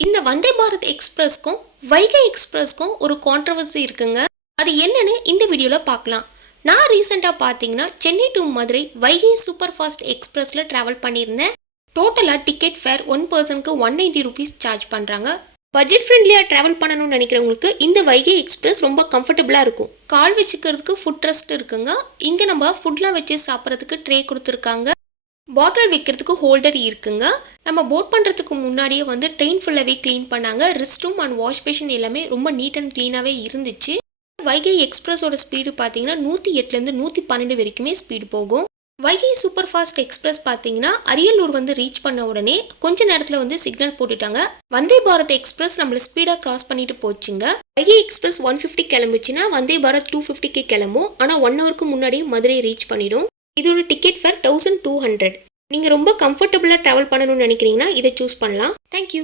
இந்த வந்தே பாரத் எக்ஸ்பிரஸ்க்கும் வைகை எக்ஸ்பிரஸ்க்கும் ஒரு கான்ட்ரவர்சி இருக்குங்க. அது என்னன்னு இந்த வீடியோவில் பார்க்கலாம். நான் ரீசெண்டாக பார்த்தீங்கன்னா Chennai to Madurai Vaigai super fast எக்ஸ்பிரஸில் ட்ராவல் பண்ணியிருந்தேன். டோட்டலாக டிக்கெட் ஃபேர் 1 பர்சனுக்கு 190 rupees சார்ஜ் பண்ணுறாங்க. பட்ஜெட் ஃப்ரெண்ட்லியாக ட்ராவல் பண்ணணும்னு நினைக்கிறவங்களுக்கு இந்த வைகை எக்ஸ்பிரஸ் ரொம்ப கம்ஃபர்டபுளாக இருக்கும். கால் வச்சுக்கிறதுக்கு ஃபுட் ரெஸ்ட் இருக்குங்க. இங்கே நம்ம ஃபுட்லாம் வச்சு சாப்பிட்றதுக்கு ட்ரே கொடுத்துருக்காங்க. பாட்டில் வைக்கிறதுக்கு ஹோல்டர் இருக்குங்க. நம்ம போட் பண்ணுறதுக்கு முன்னாடியே ட்ரெயின் ஃபுல்லாகவே க்ளீன் பண்ணாங்க. Rest room and wash basin எல்லாமே ரொம்ப நீட் அண்ட் க்ளீனாகவே இருந்துச்சு. வைகை எக்ஸ்பிரஸோட ஸ்பீடு பார்த்தீங்கன்னா 108லேருந்து 112 வரைக்குமே ஸ்பீடு போகும். வைகை சூப்பர் ஃபாஸ்ட் எக்ஸ்பிரஸ் பார்த்தீங்கன்னா அரியலூர் ரீச் பண்ண உடனே கொஞ்ச நேரத்தில் சிக்னல் போட்டுட்டாங்க. வந்தே பாரத் எக்ஸ்பிரஸ் நம்மளை ஸ்பீடாக கிராஸ் பண்ணிட்டு போச்சுங்க. வைகை எக்ஸ்பிரஸ் 150 கிளம்புச்சுன்னா வந்தே பாரத் 250க்கு கிளம்பும். ஆனால் 1 ஹவருக்கு முன்னாடியே மதுரை ரீச் பண்ணிடும். இதோட டிக்கெட் ஃபேர் 1200. நீங்கள் ரொம்ப கம்ஃபர்டபுளாக ட்ராவல் பண்ணணும்னு நினைக்கிறீங்கன்னா இதை சூஸ் பண்ணலாம். தேங்க்யூ.